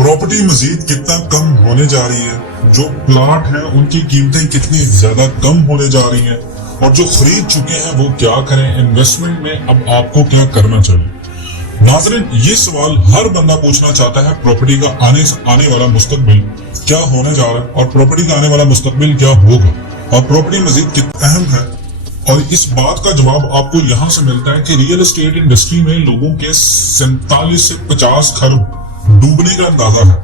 Property मजीद कितना कम होने जा रही है, जो प्लाट हैं उनकी कीमतें कितनी ज्यादा कम होने जा रही हैं, और जो खरीद चुके हैं वो क्या करें, इन्वेस्टमेंट में अब आपको क्या करना चाहिए। नाज़रीन, ये सवाल हर बंदा पूछना चाहता है, प्रॉपर्टी का आने वाला मुस्तकबिल क्या होने जा रहा है और प्रॉपर्टी का आने वाला मुस्तकबिल क्या होगा, और प्रॉपर्टी मजीद कितना अहम है। और इस बात का जवाब आपको यहाँ से मिलता है कि रियल एस्टेट इंडस्ट्री में लोगों के 47 से 50 खरब डूबने का अंदाजा है,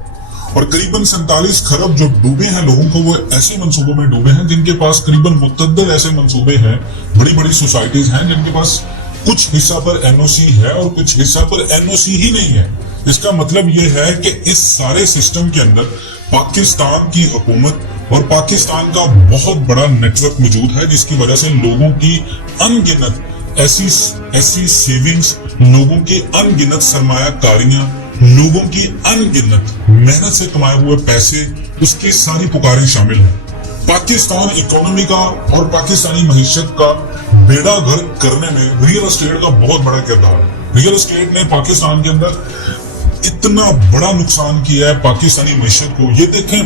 और करीबन 47 खरब जो डूबे हैं लोगों को, वो ऐसे मंसूबों में डूबे हैं जिनके पास करीबन मुतअद्दिद ऐसे मंसूबे हैं, बड़ी बड़ी सोसाइटीज हैं जिनके पास कुछ हिस्सा पर एनओसी है और कुछ हिस्सा पर एनओसी ही नहीं है। इसका मतलब ये है कि इस सारे सिस्टम के अंदर पाकिस्तान की हुकूमत और पाकिस्तान का बहुत बड़ा नेटवर्क मौजूद है, जिसकी वजह से लोगों की अनगिनत ऐसी सेविंग्स, लोगों की अनगिनत सरमायाकारियां, लोगों की अनगिनत मेहनत से कमाए हुए पैसे, उसकी सारी पुकारें शामिल हैं। पाकिस्तान इकोनॉमी का और पाकिस्तानी मईशत का बेड़ा गर्क करने में रियल एस्टेट का बहुत बड़ा किरदार है। रियल एस्टेट ने पाकिस्तान के अंदर इतना बड़ा नुकसान किया है पाकिस्तानी मईशत को। ये देखें,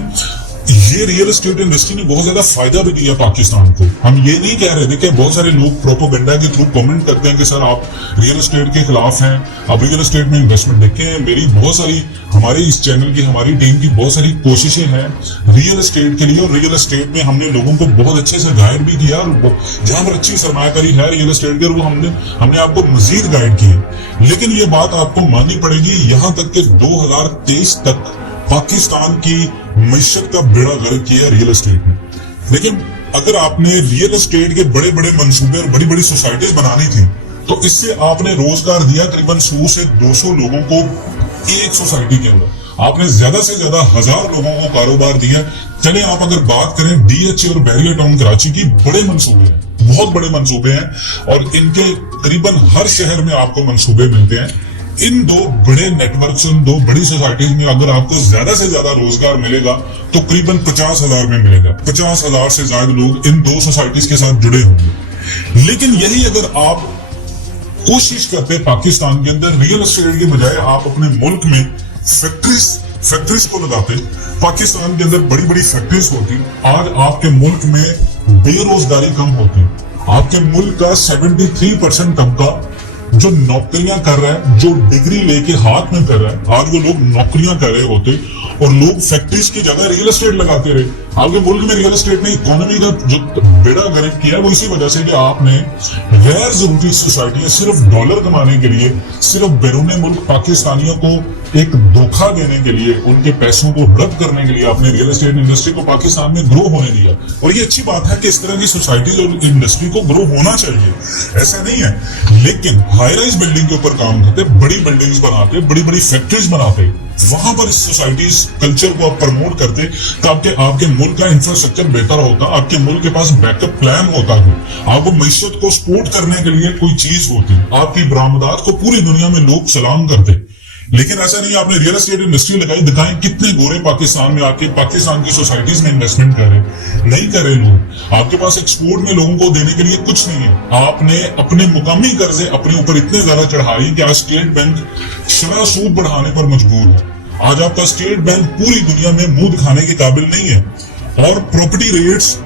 ये रियल एस्टेट इंडस्ट्री ने बहुत ज्यादा फायदा भी दिया पाकिस्तान को। हम ये नहीं कह रहे, देखिए बहुत सारे लोग प्रोपोगेंडा के थ्रू कमेंट करते हैं कि सर आप रियल एस्टेट के खिलाफ हैं, आप रियल एस्टेट में इन्वेस्टमेंट। देखें, मेरी बहुत सारी, हमारे इस चैनल की, हमारी टीम की बहुत सारी कोशिशें हैं रियल एस्टेट के लिए, और रियल एस्टेट में हमने लोगों को बहुत अच्छे से गाइड भी किया, और जहां पर अच्छी सरमायाकारी है रियल एस्टेट के, वो हमने आपको मजीद गाइड किए। लेकिन ये बात आपको माननी पड़ेगी, यहाँ तक कि 2023 तक पाकिस्तान की मईशत का बेड़ा गर्क किया रियल एस्टेट ने। लेकिन अगर आपने रियल एस्टेट के बड़े बड़े मंसूबे और बड़ी बड़ी सोसाइटीज बनानी थी, तो इससे आपने रोजगार दिया करीबन 100 से 200 लोगों को एक सोसाइटी के अंदर। आपने ज्यादा से ज्यादा 1000 लोगों को कारोबार दिया। चले आप अगर बात करें डीएचए और बैरियर टाउन कराची की, बड़े मंसूबे हैं, बहुत बड़े मंसूबे हैं, और इनके करीबन हर शहर में आपको मंसूबे मिलते हैं। इन दो बड़े नेटवर्क, इन दो बड़ी सोसाइटीज में अगर आपको ज्यादा से ज्यादा रोजगार मिलेगा तो करीबन 50,000 में मिलेगा। 50,000 से ज्यादा लोग इन दो सोसाइटीज के साथ जुड़े होंगे। लेकिन यही अगर आप कोशिश करते पाकिस्तान के अंदर रियल एस्टेट के बजाय आप अपने मुल्क में फैक्ट्रीज को लगाते, पाकिस्तान के अंदर बड़ी बड़ी फैक्ट्रीज होती, आज आपके मुल्क में बेरोजगारी कम होती। आपके मुल्क का 73% तबका जो नौकरियां कर रहा है, जो डिग्री लेके हाथ में कर रहा है, आज वो लोग नौकरियां कर रहे होते और लोग फैक्ट्रीज की जगह रियल एस्टेट लगाते रहे। आपके मुल्क में रियल एस्टेट ने इकोनॉमी का जो बेड़ा गर्क किया है, वो इसी वजह से कि आपने गैर जरूरी सोसाइटियां सिर्फ डॉलर कमाने के लिए, सिर्फ बैरून मुल्क पाकिस्तानियों को एक धोखा देने के लिए, उनके पैसों को हड़प करने के लिए आपने रियल एस्टेट इंडस्ट्री को पाकिस्तान में ग्रो होने दिया। और ये अच्छी बात है कि इस तरह की सोसाइटीज और इंडस्ट्री को ग्रो होना चाहिए, ऐसा नहीं है। लेकिन हाई राइज बिल्डिंग के ऊपर काम करते, बड़ी बिल्डिंग्स बनाते, बड़ी बड़ी फैक्ट्रीज बनाते, वहां पर इस सोसाइटीज कल्चर को आप प्रमोट करते, ताकि आपके मुल्क का इंफ्रास्ट्रक्चर बेहतर होता, आपके मुल्क के पास बैकअप प्लान होता है, आपको मईशत को सपोर्ट करने के लिए कोई चीज होती, आपकी बरामदात को पूरी दुनिया में लोग सलाम करते। लेकिन ऐसा नहीं, आपने रियल एस्टेट इंडस्ट्री लगाई, दिखाएं कितने गोरे पाकिस्तान में आके पाकिस्तान की सोसाइटीज में इन्वेस्टमेंट कर रहे, नहीं कर रहे लोग। आपके पास एक्सपोर्ट में लोगों को देने के लिए कुछ नहीं है। आपने अपने मुकामी कर्जे अपने ऊपर इतने ज्यादा चढ़ाए कि आज स्टेट बैंक शरह सूद बढ़ाने पर मजबूर है। आज आपका स्टेट बैंक पूरी दुनिया में मुंह दिखाने के काबिल नहीं है, और प्रॉपर्टी रेट्स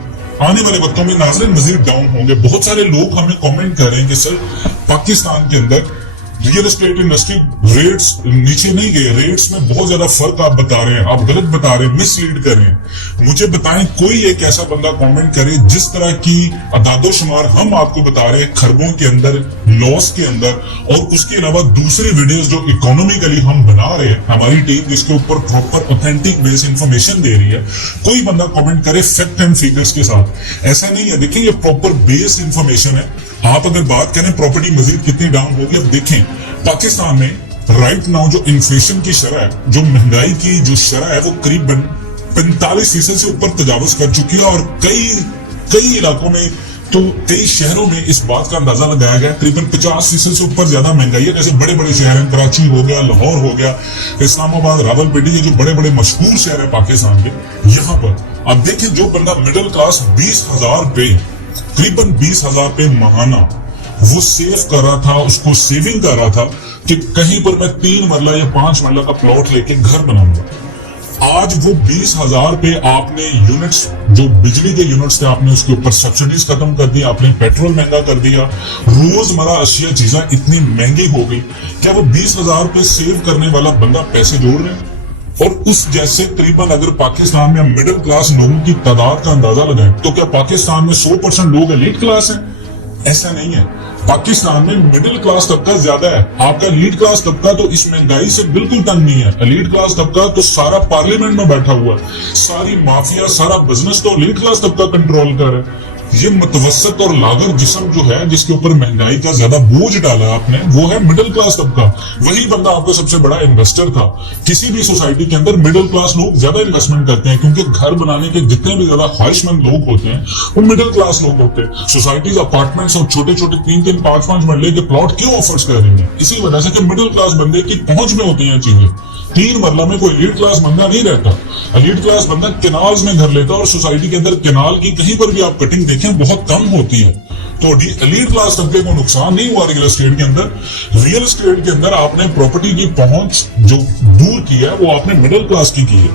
आने वाले वक्तों में नाज़रीन मजीद डाउन होंगे। बहुत सारे लोग हमें कमेंट कर रहे हैं कि सर पाकिस्तान के अंदर रियल एस्टेट इंडस्ट्री रेट्स नीचे नहीं गए, रेट्स में बहुत ज्यादा फर्क आप बता रहे हैं, आप गलत बता रहे हैं, मिसलीड कर रहे हैं। मुझे बताएं कोई एक ऐसा बंदा कमेंट करे जिस तरह की अदादोशुमार हम आपको बता रहे हैं खरबों के अंदर, लॉस के अंदर, और उसके अलावा दूसरी वीडियोस जो इकोनॉमिकली हम बना रहे हैं, हमारी टीम जिसके ऊपर प्रॉपर ऑथेंटिक बेस इंफॉर्मेशन दे रही है, कोई बंदा कमेंट करे फैक्ट एंड फिगर्स के साथ। ऐसा नहीं है, देखिए ये प्रॉपर बेस्ड इंफॉर्मेशन है। आप अगर बात करें प्रॉपर्टी मजीद कितनी डाउन होगी, अब देखें पाकिस्तान में राइट नाउ जो इन्फ्लेशन की शरह है, जो महंगाई की जो शरह है, वो करीबन 45% से ऊपर तजावुज कर चुकी है। और कई इलाकों में, तो कई शहरों में इस बात का अंदाजा लगाया गया करीबन 50% से ऊपर ज्यादा महंगाई है। जैसे बड़े बड़े शहर हैं, कराची हो गया, लाहौर हो गया, इस्लामाबाद, रावलपिंडी, ये जो बड़े बड़े मशहूर शहर है पाकिस्तान के, यहाँ पर अब देखिए जो बंदा मिडिल क्लास 20,000 पे, करीबन 20,000 पे महाना वो सेव कर रहा था, उसको सेविंग कर रहा था, کہ کہیں پر میں 3 مرلہ یا 5 مرلہ کا پلاٹ لے کے گھر بناؤں گا، آج وہ 20,000 پہ آپ نے یونٹس، جو بجلی کے یونٹس تھے، آپ نے اس کے اوپر سبسڈیز ختم کر دی، آپ نے پیٹرول مہنگا کر دیا، روزمرہ اشیاء چیزیں اتنی مہنگی ہو گئی، کیا وہ 20,000 پہ سیو کرنے والا بندہ پیسے جوڑ رہے ہیں؟ اور اس جیسے تقریباً اگر پاکستان میں مڈل کلاس لوگوں کی تعداد کا اندازہ لگائیں تو کیا پاکستان میں 100% لوگ ایلیٹ کلاس ہیں؟ ایسا نہیں ہے، پاکستان میں مڈل کلاس طبقہ زیادہ ہے، آپ کا ایلیٹ کلاس طبقہ تو اس مہنگائی سے بالکل تنگ نہیں ہے، ایلیٹ کلاس طبقہ تو سارا پارلیمنٹ میں بیٹھا ہوا ہے، ساری مافیا، سارا بزنس تو ایلیٹ کلاس طبقہ کنٹرول کر رہا ہے۔ یہ متوسط اور لاغر جسم جو ہے، جس کے اوپر مہنگائی کا زیادہ بوجھ ڈالا آپ نے، وہ ہے مڈل کلاس طبقہ، وہی بندہ آپ کا سب سے بڑا انویسٹر تھا۔ کسی بھی سوسائٹی کے اندر مڈل کلاس لوگ زیادہ انویسٹمنٹ کرتے ہیں، کیونکہ گھر بنانے کے جتنے بھی زیادہ خواہش مند لوگ ہوتے ہیں وہ مڈل کلاس لوگ ہوتے ہیں۔ سوسائٹیز اپارٹمنٹس اور چھوٹے چھوٹے 3-3 5-5 مرلے کے پلاٹ کیوں آفرز کر رہی ہیں؟ اسی وجہ سے کہ مڈل کلاس بندے کی پہنچ میں ہوتی ہیں چیزیں۔ 3 مرلہ میں کوئی ایلیٹ کلاس بندہ نہیں رہتا، ایلیٹ کلاس بندہ کینالز میں گھر لیتا، اور سوسائٹی کے اندر کینال کی کہیں پر بھی آپ کٹنگ دیکھیں بہت کم ہوتی ہے۔ تو ایلیٹ کلاس طبقے کو نقصان نہیں ہوا ریئل اسٹیٹ کے اندر۔ ریئل اسٹیٹ کے اندر آپ نے پراپرٹی کی پہنچ جو دور کی ہے وہ آپ نے مڈل کلاس کی ہے۔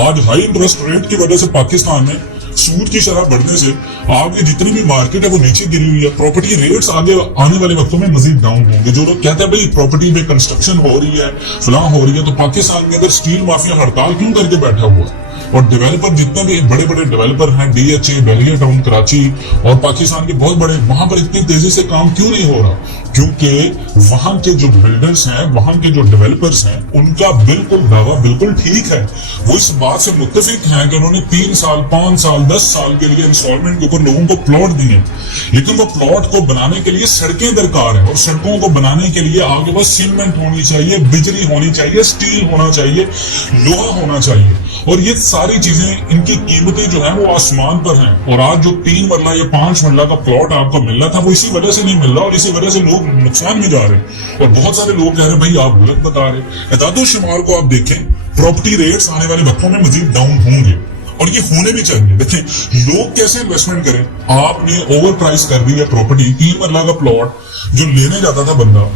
آج ہائی انٹرسٹ ریٹ کی وجہ سے پاکستان میں سود کی شرح بڑھنے سے آپ کی جتنی بھی مارکیٹ ہے وہ نیچے گری ہوئی ہے۔ پراپرٹی ریٹس آگے آنے والے وقتوں میں مزید ڈاؤن ہوں گے۔ جو لوگ کہتے ہیں بھائی پراپرٹی میں کنسٹرکشن ہو رہی ہے، فلاں ہو رہی ہے، تو پاکستان کے اندر اسٹیل مافیا ہڑتال کیوں کر کے بیٹھا ہوا ہے؟ اور ڈیویلپر جتنے بھی بڑے بڑے ڈیویلپر ہیں، ڈی ایچ اے، بحریہ ٹاؤن کراچی اور پاکستان کے بہت بڑے، وہاں پر اتنی تیزی سے کام کیوں نہیں ہو رہا؟ کیونکہ وہاں کے جو بلڈرز ہیں، وہاں کے جو ڈیویلپرز ہیں، ان کا بالکل دعویٰ بالکل ٹھیک ہے، وہ اس بات سے متفق ہیں کہ انہوں نے 3 سال 5 سال 10 سال کے لیے انسٹالمنٹ کے اوپر لوگوں کو پلاٹ دیے، لیکن وہ پلاٹ کو بنانے کے لیے سڑکیں درکار ہیں، اور سڑکوں کو بنانے کے لیے آگے بس سیمنٹ ہونی چاہیے، بجلی ہونی چاہیے، اسٹیل ہونا چاہیے، لوہا ہونا چاہیے، اور یہ ساری چیزیں ان کی قیمتیں جو ہیں وہ آسمان پر ہیں۔ اور آج جو 3 مرلہ یا 5 مرلہ کا پلاٹ آپ کو مل رہا تھا وہ اسی وجہ سے نہیں مل رہا، اور اسی وجہ سے لوگ نقصان میں جا رہے ہیں۔ اور بہت سارے لوگ کہہ رہے ہیں بھائی آپ غلط بتا رہے ہیں۔ اعداد و شمار کو آپ دیکھیں، پراپرٹی ریٹس آنے والے وقتوں میں مزید ڈاؤن ہوں گے، اور یہ ہونے بھی چاہیے۔ دیکھیں لوگ کیسے انویسٹمنٹ کریں، آپ نے اوور پرائس کر دی ہے پراپرٹی، 3 مرلہ کا پلاٹ جو لینے جاتا تھا بندہ،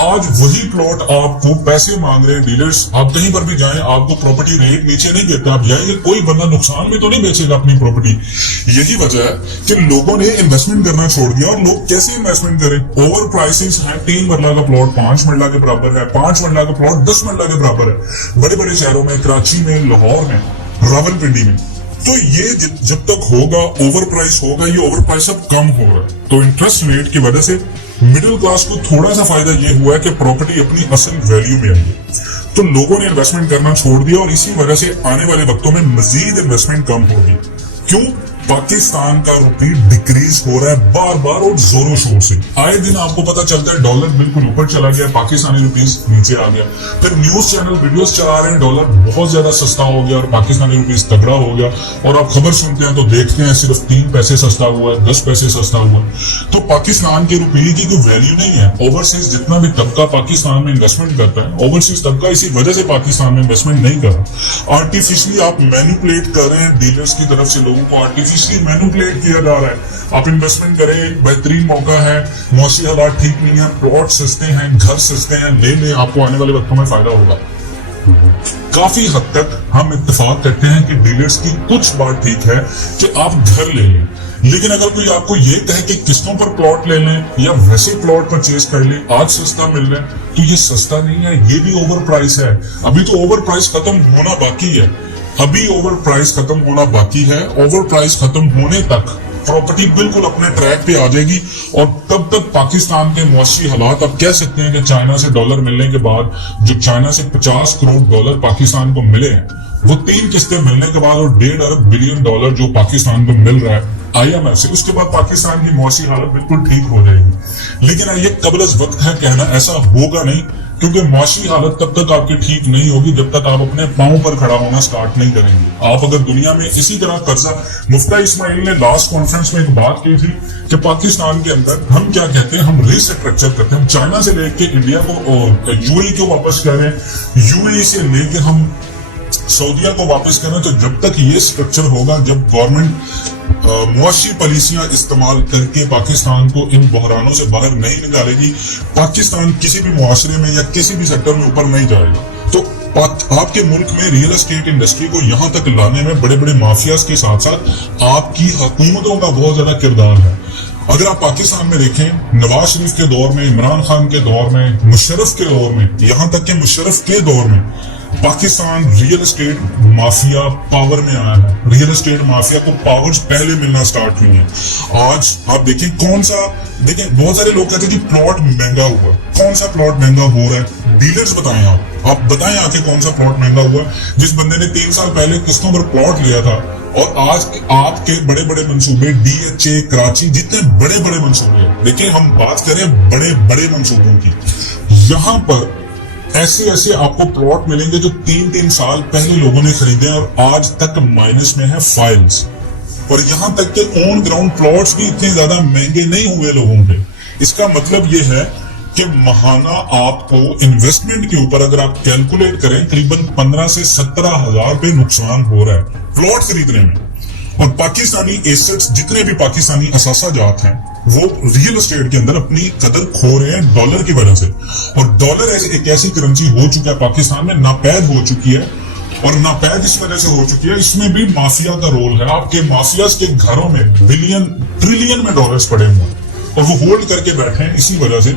آج وہی پلاٹ آپ کو پیسے مانگ رہے ہیں ڈیلرز۔ آپ کہیں پر بھی جائیں آپ کو پراپرٹی ریٹ نیچے نہیں دیتا، آپ جائیں گے کوئی بندہ نقصان میں تو نہیں بیچے گا اپنی پراپرٹی۔ یہی وجہ ہے کہ لوگوں نے انویسٹمنٹ کرنا چھوڑ دیا، اور لوگ کیسے انویسٹمنٹ کریں؟ اوور پرائسز ہیں، 3 مرلہ کا پلاٹ 5 مرلہ کے برابر ہے، 5 مرلہ کا پلاٹ 10 مرلہ کے برابر ہے، بڑے بڑے شہروں میں، کراچی میں، لاہور میں، راولپنڈی میں۔ تو یہ جب تک ہوگا اوور پرائس ہوگا، یہ اوور پرائس اب کم ہو رہا ہے۔ تو انٹرسٹ ریٹ کی وجہ سے مڈل کلاس کو تھوڑا سا فائدہ یہ ہوا ہے کہ پراپرٹی اپنی اصل ویلیو میں آئی ہے، تو لوگوں نے انویسٹمنٹ کرنا چھوڑ دیا، اور اسی وجہ سے آنے والے وقتوں میں مزید انویسٹمنٹ کم ہوگی۔ کیوں؟ پاکستان کا روپی ڈیکریز ہو رہا ہے بار بار اور زور و شور سے۔ آئے دن آپ کو پتا چلتا ہے ڈالر بالکل اوپر چلا گیا، پاکستانی روپیز نیچے آ گیا، پھر نیوز چینل ویڈیوز چلا رہے ہیں ڈالر بہت زیادہ سستا ہو گیا اور پاکستانی روپیز تگڑا ہو گیا، اور آپ خبر سنتے ہیں تو دیکھتے ہیں صرف 3 پیسے سستا ہوا ہے، 10 پیسے سستا ہوا ہے۔ تو پاکستان کے روپے کی کوئی ویلیو نہیں ہے۔ اوورسیز جتنا بھی طبقہ پاکستان میں انویسٹمنٹ کرتا ہے، اوورسیز طبقہ اسی وجہ سے پاکستان میں انویسٹمنٹ نہیں کر رہا۔ آرٹیفیشلی آپ مینیپولیٹ کر رہے ہیں، ڈیلرز کی طرف سے لوگوں کو آرٹیفیشلی مینیپولیٹ کیا جا رہا ہے۔ آپ انویسٹمنٹ کریں، ایک بہترین موقع ہے، معاشی حالات ٹھیک نہیں ہے، پلاٹ سستے ہیں، گھر سستے ہیں، لے لیں، آپ کو آنے والے وقتوں میں فائدہ ہوگا۔ کافی حد تک ہم اتفاق کرتے ہیں کہ ڈیلرز کی کچھ بات ٹھیک ہے کہ آپ گھر لے لیں، لیکن اگر کوئی آپ کو یہ کہے کہ قسطوں پر پلاٹ لے لیں یا ویسے پلاٹ پرچیز کر لیں، آج سستا مل رہا ہے، تو یہ سستا نہیں ہے، یہ بھی اوور پرائس ہے۔ ابھی تو اوور پرائس ختم ہونا باقی ہے، ابھی اوور پرائس ختم ہونا باقی ہے۔ اوور پرائس ختم ہونے تک پراپرٹی بالکل اپنے ٹریک پہ آ جائے گی، اور تب تک پاکستان کے معاشی حالات، آپ کہہ سکتے ہیں کہ چائنا سے ڈالر ملنے کے بعد جو چائنا سے 50 کروڑ ڈالر پاکستان کو ملے ہیں، وہ 3 قسطیں ملنے کے بعد، اور 1.5 ارب بلین ڈالر جو پاکستان کو مل رہا ہے IMF سے، اس کے بعد پاکستان کی معاشی حالت بالکل ٹھیک ہو جائے گی۔ لیکن یہ قبل از وقت ہے کہنا، ایسا ہوگا نہیں، کیونکہ معاشی حالت تب تک آپ کی ٹھیک نہیں ہوگی جب تک آپ اپنے پاؤں پر کھڑا ہونا سٹارٹ نہیں کریں گے۔ آپ اگر دنیا میں اسی طرح قرضہ، مفتی اسماعیل نے لاسٹ کانفرنس میں ایک بات کی تھی کہ پاکستان کے اندر ہم کیا کہتے ہیں، ہم ری اسٹرکچر کرتے ہیں، ہم چائنا سے لے کے انڈیا کو، UAE کو واپس کر رہے ہیں، UAE سے لے کے ہم سعودیہ کو واپس کریں، تو جب تک یہ اسٹرکچر ہوگا، جب گورنمنٹ मुआशी पॉलिसियां इस्तेमाल करके पाकिस्तान को इन बहरानों से बाहर नहीं निकालेगी, पाकिस्तान किसी भी मुआशरे में या किसी भी सेक्टर में ऊपर नहीं जाएगा। तो आपके मुल्क में रियल एस्टेट इंडस्ट्री को यहाँ तक लाने में बड़े बड़े माफियाज के साथ साथ आपकी हुकूमतों का बहुत ज्यादा किरदार है। अगर आप पाकिस्तान में देखें, नवाज शरीफ के दौर में, इमरान खान के दौर में, मुशर्रफ के दौर में, यहाँ तक कि मुशर्रफ के दौर में Pakistan real estate mafia power में आया है। रियल एस्टेट माफिया को पावर्स पहले मिलना स्टार्ट हुई है। आज आप देखें देखें बहुत सारे लोग कहते हैं कि प्लॉट महंगा हुआ। कौन सा प्लॉट महंगा हो रहा है? डीलर्स बताएं, आप बताएं आके कौन सा प्लॉट महंगा हुआ। जिस बंदे ने 3 साल पहले किस्तों पर प्लॉट लिया था और आज आपके बड़े बड़े मंसूबे, DHA, कराची, जितने बड़े बड़े मंसूबे, देखिए हम बात करें बड़े बड़े मंसूबों की, यहाँ पर ऐसे आपको प्लॉट मिलेंगे जो 3-3 साल पहले लोगों ने खरीदे और आज तक माइनस में है फाइल्स। और यहाँ तक के ऑन ग्राउंड प्लॉट्स भी इतने ज्यादा महंगे नहीं हुए लोगों के। इसका मतलब ये है कि महाना आपको इन्वेस्टमेंट के ऊपर अगर आप कैलकुलेट करें, करीबन 15 से 17 हजार रुपए नुकसान हो रहा है प्लॉट खरीदने में। और पाकिस्तानी एसेट्स, जितने भी पाकिस्तानी असासा जात हैं, वो रियल एस्टेट के अंदर अपनी कदर खो रहे हैं डॉलर की वजह से। और डॉलर एक ऐसी करेंसी हो चुका है पाकिस्तान में, नापैद हो चुकी है। और नापैद इस वजह से हो चुकी है, इसमें भी माफिया का रोल है। आपके माफियाज के घरों में बिलियन ट्रिलियन में डॉलर्स पड़े हुए हैं और वो होल्ड करके बैठे हैं। इसी वजह से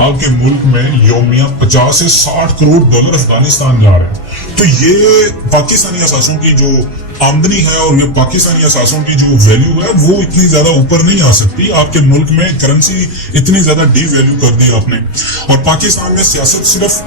आपके मुल्क में यौमिया 50 से 60 करोड़ डॉलर अफगानिस्तान जा रहे हैं। तो ये पाकिस्तानी असासों की जो आमदनी है और ये पाकिस्तानी असासों की जो वैल्यू है वो इतनी ज्यादा ऊपर नहीं आ सकती। आपके मुल्क में करेंसी इतनी ज्यादा डी वैल्यू कर दी आपने। और पाकिस्तान में सियासत सिर्फ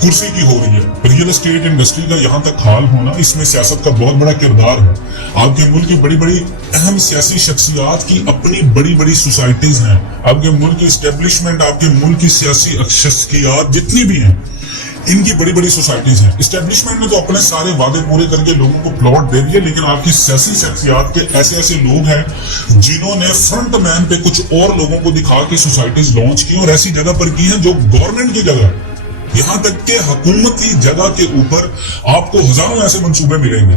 कुर्सी की हो रही है। रियल एस्टेट इंडस्ट्री का यहाँ तक हाल होना, इसमें सियासत का बहुत बड़ा किरदार है। आपके मुल्क की बड़ी बड़ी अहम सियासी शख्सियात की अपनी बड़ी बड़ी सोसाइटीज हैं। आपके मुल्क की एस्टेब्लिशमेंट, आपके मुल्क की सियासी शख्सियात जितनी भी हैं, इनकी बड़ी बड़ी सोसाइटीज हैं। एस्टेब्लिशमेंट ने तो अपने सारे वादे पूरे करके लोगों को प्लॉट दे दिए, लेकिन आपकी सियासी शख्सियात के ऐसे ऐसे लोग हैं जिन्होंने फ्रंट मैन पे कुछ और लोगों को दिखा के सोसाइटीज लॉन्च की और ऐसी जगह पर की है जो गवर्नमेंट की जगह है। यहाँ तक के हुकूमती जगह के ऊपर आपको हजारों ऐसे मंसूबे मिलेंगे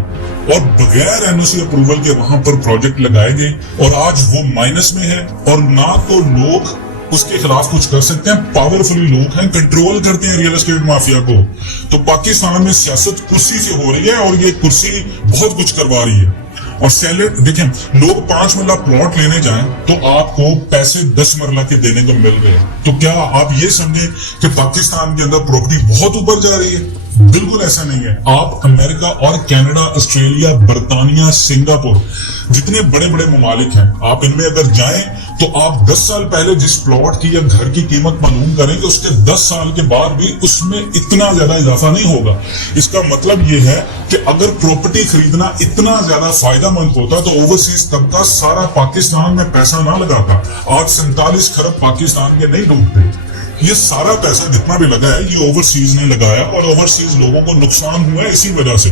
और बगैर एनओसी अप्रूवल के वहां पर प्रोजेक्ट लगाए गए और आज वो माइनस में है। और ना तो लोग उसके खिलाफ कुछ कर सकते हैं, पावरफुल लोग हैं, कंट्रोल करते हैं रियल एस्टेट माफिया को। तो पाकिस्तान में सियासत कुर्सी से हो रही है और ये कुर्सी बहुत कुछ करवा रही है। और सैलड देखें, लोग 5 मरला प्लॉट लेने जाएं तो आपको पैसे 10 मरला के देने को मिल रहे हैं। तो क्या आप ये समझें कि पाकिस्तान के अंदर प्रॉपर्टी बहुत ऊपर जा रही है? बिल्कुल ऐसा नहीं है। आप अमेरिका और कनाडा, ऑस्ट्रेलिया, बर्तानिया, सिंगापुर, जितने बड़े बड़े ममालिक हैं, आप इनमें अगर जाएं तो आप 10 साल पहले जिस प्लॉट की या घर की कीमत मालूम करेंगे, उसके 10 साल के बाद भी उसमें इतना ज्यादा इजाफा नहीं होगा। इसका मतलब ये है कि अगर प्रॉपर्टी खरीदना इतना ज्यादा फायदेमंद होता तो ओवरसीज तबका सारा पाकिस्तान में पैसा ना लगाता। आज 47 खरब पाकिस्तान के नहीं डूबते। ये सारा पैसा जितना भी लगा है ये ओवरसीज ने लगाया और ओवरसीज लोगों को नुकसान हुआ है इसी वजह से।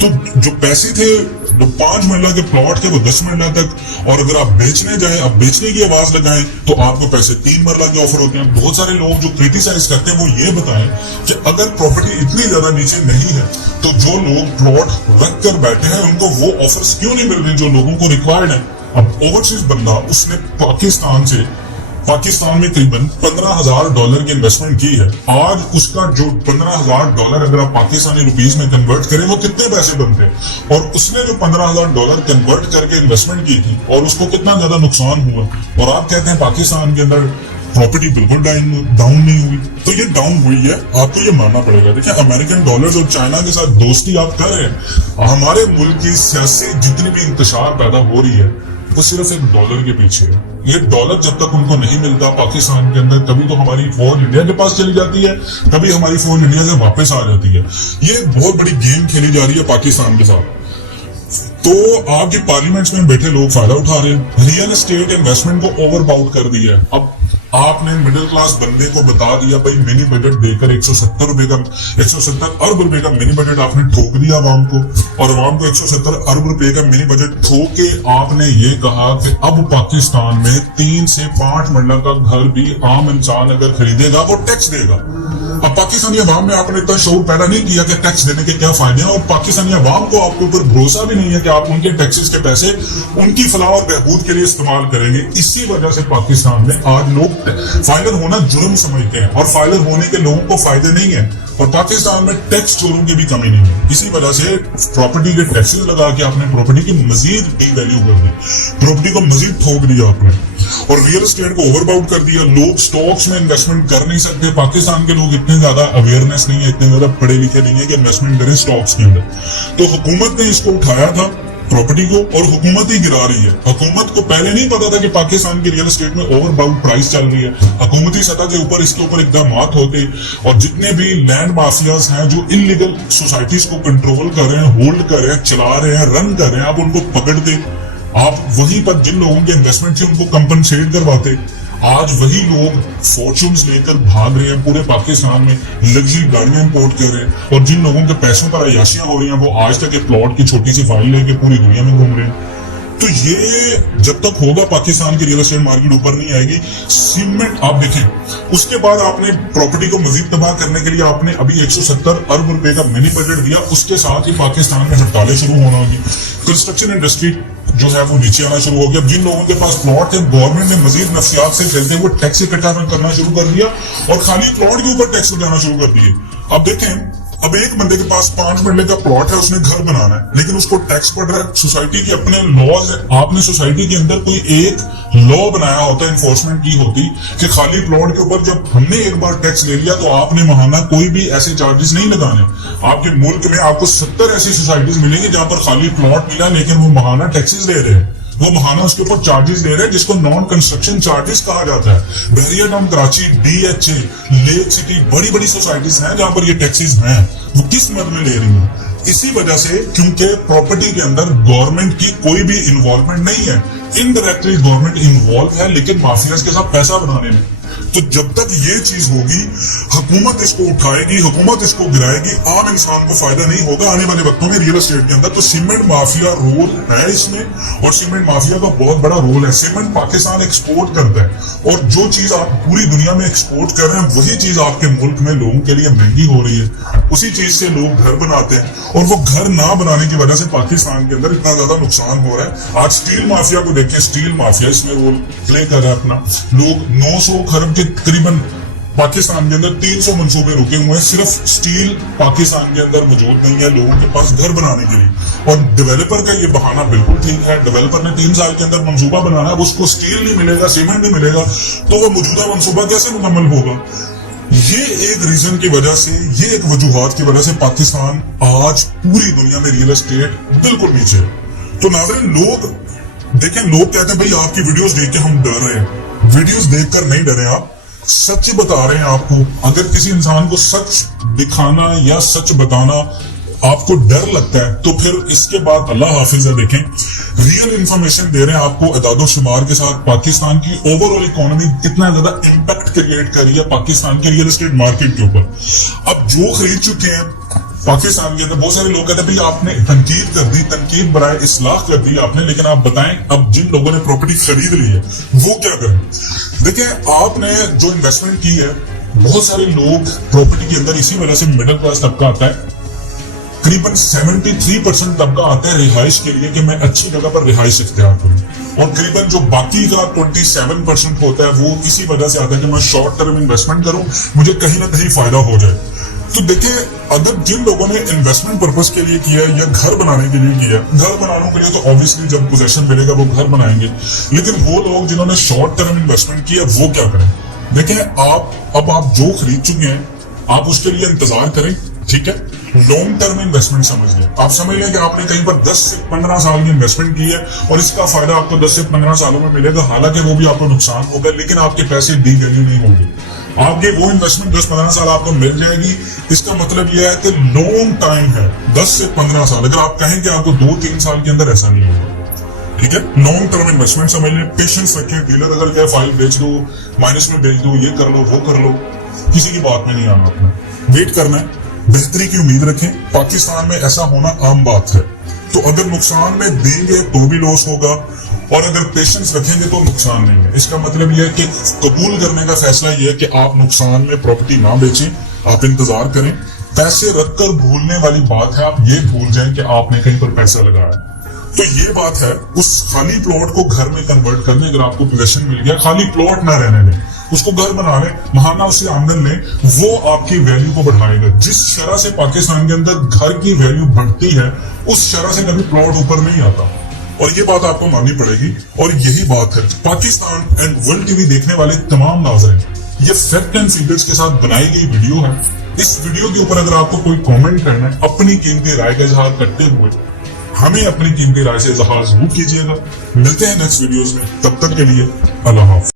तो जो पैसे थे, जो 5 मरला के प्लॉट थे, वो 10 मरला तक, और अगर आप बेचने जाए, आप बेचने की आवाज लगाएं तो आपको पैसे 3 मरला के ऑफर होते हैं। बहुत सारे लोग जो क्रिटिसाइज करते हैं वो ये बताएं कि अगर प्रॉपर्टी इतनी ज्यादा नीचे नहीं है तो जो लोग प्लॉट रख कर बैठे हैं उनको वो ऑफर्स क्यों नहीं मिल रहे जो लोगों को रिक्वायर्ड है। अब ओवरसीज बंदा, उसने पाकिस्तान में करीबन $15,000 की इन्वेस्टमेंट की है। आज उसका जो $15,000 अगर आप पाकिस्तानी रुपीस में कन्वर्ट करें वो कितने पैसे बनते हैं। और उसने जो $15,000 कन्वर्ट करके इन्वेस्टमेंट की थी और उसको कितना ज्यादा नुकसान हुआ। और आप कहते हैं पाकिस्तान के अंदर प्रॉपर्टी बिल्कुल डाउन नहीं हुई। तो ये डाउन हुई है, आपको ये मानना पड़ेगा। देखिए, अमेरिकन डॉलर्स और चाइना के साथ दोस्ती आप कर रहे हैं। हमारे मुल्क की सियासी जितनी भी इंतशार पैदा हो रही है वो सिर्फ एक डॉलर के पीछे है। ये डॉलर जब तक उनको नहीं मिलता पाकिस्तान के अंदर, कभी तो हमारी फौज इंडिया के पास चली जाती है, कभी हमारी फौज इंडिया से वापस आ जाती है। ये बहुत बड़ी गेम खेली जा रही है पाकिस्तान के साथ। तो आपके पार्लियामेंट्स में बैठे लोग फायदा उठा रहे हैं। रियल एस्टेट इन्वेस्टमेंट को ओवरबाउट कर दिया है। अब आपने मिडिल क्लास बंदे को बता दिया भाई मिनी बजट देकर 170 अरब रुपए का मिनी बजट आपने ठोक दिया आवाम को, और आवाम को 170 अरब रुपए का मिनी बजट ठोक के आपने ये कहा कि अब पाकिस्तान में 3 से 5 मरला का घर भी आम इंसान अगर खरीदेगा वो टैक्स देगा। अब पाकिस्तानी अवाम में आपने इतना शौर पैदा नहीं किया कि टैक्स देने के क्या फायदे हैं, और पाकिस्तानी अवाम को आपके ऊपर भरोसा भी नहीं है कि आप उनके टैक्सेस के पैसे उनकी फलाह और बहबूद के लिए इस्तेमाल करेंगे। इसी वजह से पाकिस्तान में आज लोग फाइलर होना जुर्म समझते हैं और फाइलर होने के लोगों को फायदे नहीं है, और पाकिस्तान में टैक्स चोरों की भी कमी नहीं है। इसी वजह से प्रॉपर्टी के टैक्सेस लगा के आपने प्रॉपर्टी की मजीद डीवैल्यू कर दी, प्रॉपर्टी को मजीद ठोक दिया आपने, और रियल एस्टेट को ओवरबाउट कर दिया। लोग स्टॉक्स में इन्वेस्टमेंट कर नहीं सकते। पाकिस्तान के लोग इतने ज्यादा अवेयरनेस नहीं है, इतने ज्यादा पढ़े लिखे नहीं है कि इन्वेस्टमेंट करें स्टॉक्स के अंदर। तो हुकूमत ने इसको उठाया था प्रॉपर्टी को, और हुकूमत ही गिरा रही है। हुकूमत को पहले नहीं पता था कि पाकिस्तान की रियल एस्टेट में ओवरबाउट प्राइस चल रही है। हुकूमती सतह के ऊपर इसके ऊपर इकदाम होते, और जितने भी लैंड माफियाज हैं जो इलीगल सोसाइटीज को कंट्रोल कर रहे हैं, होल्ड कर रहे हैं, चला रहे हैं, रन कर रहे हैं, आप उनको पकड़ते, आप वहीं पर जिन लोगों के इन्वेस्टमेंट थे उनको कंपनसेट करवाते। आज वही लोग फॉर्च्यून्स लेकर भाग रहे हैं पूरे पाकिस्तान में, लग्जरी गाड़ियां इंपोर्ट कर रहे हैं, और जिन लोगों के पैसों पर अयाशियां हो रही हैं वो आज तक एक प्लॉट की छोटी सी फाइल लेके पूरी दुनिया में घूम रहे हैं। तो ये जब तक होगा पाकिस्तान की रियल एस्टेट मार्केट ऊपर नहीं आएगी। सीमेंट आप देखें, उसके बाद आपने प्रॉपर्टी को मजीद तबाह करने के लिए आपने अभी 170 अरब रुपए का मिनी बजट दिया, उसके साथ ही पाकिस्तान में हड़तालें शुरू होना होगी, कंस्ट्रक्शन इंडस्ट्री जो है वो नीचे आना शुरू हो गया। जिन लोगों के पास प्लॉट है, गवर्नमेंट ने मजीद नफ्सियात से चलते हुए टैक्स इकट्ठा करना शुरू कर दिया, और खाली प्लॉट के ऊपर टैक्स लगाना शुरू कर दिए। अब देखें, अब एक बंदे के पास 5 मरले का प्लॉट है, उसने घर बनाना है, लेकिन उसको टैक्स पड़ रहा है। सोसाइटी के अपने लॉज है, आपने सोसाइटी के अंदर कोई एक लॉ बनाया होता है, इन्फोर्समेंट की होती कि खाली प्लॉट के ऊपर जब हमने एक बार टैक्स ले लिया तो आपने महाना कोई भी ऐसे चार्जेस नहीं लगाने। आपके मुल्क में आपको 70 ऐसी सोसाइटीज मिलेंगी जहां पर खाली प्लॉट मिला, लेकिन वो महाना टैक्सेस ले रहे हैं, वो महाना उसके ऊपर चार्जेस दे रहे हैं, जिसको नॉन कंस्ट्रक्शन चार्जेस कहा जाता है। Bahria town Karachi, DHA, lake city, बड़ी बड़ी सोसाइटीज हैं जहां पर ये टैक्सेस हैं, वो किस मद में ले रही हैं? इसी वजह से, क्योंकि प्रॉपर्टी के अंदर गवर्नमेंट की कोई भी इन्वॉल्वमेंट नहीं है। इनडायरेक्टली गवर्नमेंट इन्वॉल्व है, लेकिन माफियाज के साथ पैसा बनाने में। तो जब तक ये चीज होगी, हुकूमत इसको उठाएगी, हुकूमत इसको गिराएगी, आम इंसान को फायदा नहीं होगा आने वाले वक्तों में रियल एस्टेट के अंदर। तो सीमेंट माफिया रोल है इसमें, और सीमेंट माफिया का बहुत बड़ा रोल है। सीमेंट पाकिस्तान एक्सपोर्ट करता है, और जो चीज आप पूरी दुनिया में एक्सपोर्ट कर रहे हैं वही चीज आपके मुल्क में लोगों के लिए महंगी हो रही है। उसी चीज से लोग घर बनाते हैं, और वो घर ना बनाने की वजह से पाकिस्तान के अंदर इतना ज्यादा नुकसान हो रहा है। आज स्टील माफिया को देखें, स्टील माफिया इसमें रोल प्ले कर रहा है अपना। लोग 900 खरब के करीबन पाकिस्तान के अंदर 300 मंसूबे रुके हुए हैं, सिर्फ स्टील पाकिस्तान के अंदर मौजूद नहीं है लोगों के पास घर बनाने के लिए। और डेवलपर का ये बहाना बिल्कुल ठीक है, डेवलपर ने 3 साल के अंदर मंसूबा बनाना है, उसको स्टील नहीं मिलेगा, सीमेंट नहीं मिलेगा, तो वो मौजूदा मंसूबा कैसे मुकम्मल होगा? ये एक रीजन की वजह से, ये एक वजूहात की वजह से पाकिस्तान आज पूरी दुनिया में रियल एस्टेट बिल्कुल नीचे है। तो नाज़रीन, लोग देखें, लोग कहते हैं भाई आपकी वीडियोस देख के हम डर रहे हैं। वीडियोस देखकर नहीं डरे, आप सच बता रहे हैं आपको। अगर किसी इंसान को सच दिखाना या सच बताना आपको डर लगता है तो फिर इसके बाद अल्लाह हाफिज है। देखें, रियल इंफॉर्मेशन दे रहे हैं आपको अदादो शुमार के साथ। पाकिस्तान की ओवरऑल इकोनॉमी कितना ज्यादा इम्पैक्ट क्रिएट कर रही है पाकिस्तान के रियल एस्टेट मार्केट के ऊपर। अब जो खरीद चुके हैं पाकिस्तान के अंदर, बहुत सारे लोग कहते हैं भाई आपने तनकीद कर दी, तनकीद बराए इस्लाह कर दी आपने, लेकिन आप बताएं अब जिन लोगों ने प्रॉपर्टी खरीद ली है वो क्या करें? देखिए, आपने जो इन्वेस्टमेंट की है, बहुत सारे लोग प्रॉपर्टी के अंदर इसी वजह से मिडिल क्लास तबका आता है। करीबन 73% तबका आता है रिहाइश के लिए कि मैं अच्छी जगह पर रिहाइश इख्तियार करूं, और करीबन जो बाकी का 27% होता है वो इसी वजह से आता है कि मैं शॉर्ट टर्म इन्वेस्टमेंट करूं, मुझे कहीं ना कहीं फायदा हो जाए। तो देखिए, अगर जिन लोगों ने इन्वेस्टमेंट पर्पस के लिए किया या घर बनाने के लिए किया, घर बनाने के लिए तो ऑब्वियसली जब पोजेशन मिलेगा वो घर बनाएंगे, लेकिन वो लोग जिन्होंने शॉर्ट टर्म इन्वेस्टमेंट किया वो क्या करें? देखें, आप जो खरीद चुके हैं आप उसके लिए इंतजार करें, ठीक है? लॉन्ग टर्म इन्वेस्टमेंट समझ लें। आप समझ लें कि आपने कहीं पर 10 से 15 साल की इन्वेस्टमेंट की है और इसका फायदा आपको 10 से 15 सालों में मिलेगा, हालांकि वो भी आपको नुकसान होगा, लेकिन आपके पैसे डी वैल्यू नहीं होंगे। आपके वो इन्वेस्टमेंट 10-15 साल आपको मिल जाएगी। इसका मतलब यह है कि लॉन्ग टाइम है 10 से 15 साल। अगर आप कहें कि आपको 2-3 साल के अंदर, ऐसा नहीं होगा, ठीक है? लॉन्ग टर्म इन्वेस्टमेंट समझ लें, पेशेंस रखें। डीलर अगर क्या फाइल बेच दो, माइनस में बेच दो, ये कर लो वो कर लो, किसी की बात में नहीं आना, अपना वेट करना है, बेहतरी की उम्मीद रखें। पाकिस्तान में ऐसा होना आम बात है। तो अगर नुकसान में देंगे तो भी लॉस होगा, और अगर पेशेंस रखेंगे तो नुकसान नहीं है। इसका मतलब यह है कि कबूल करने का फैसला यह है कि आप नुकसान में प्रॉपर्टी ना बेचें, आप इंतजार करें। पैसे रखकर भूलने वाली बात है, आप ये भूल जाएं कि आपने कहीं पर पैसा लगाया। तो ये बात है, उस खाली प्लॉट को घर में कन्वर्ट करने, अगर आपको पोजेशन मिल गया, खाली प्लॉट ना रहने दें, उसको घर बना लें, महाना उससे आमदन लें, वो आपकी वैल्यू को बढ़ाएगा। जिस शरह से पाकिस्तान के अंदर घर की वैल्यू बढ़ती है, उस शरह से कभी प्लॉट ऊपर नहीं आता, और ये बात आपको माननी पड़ेगी। और यही बात है, पाकिस्तान एंड वर्ल्ड टीवी देखने वाले तमाम नाज़रीन, ये फैक्ट एंड फिगर्स के साथ बनाई गई वीडियो है। इस वीडियो के ऊपर अगर आपको कोई कमेंट करना है, अपनी कीमती राय का इजहार करते हुए हमें अपनी कीमती राय से इजहार जरूर कीजिएगा। मिलते हैं नेक्स्ट वीडियोस में, तब तक के लिए अल्लाह हाफ़िज़।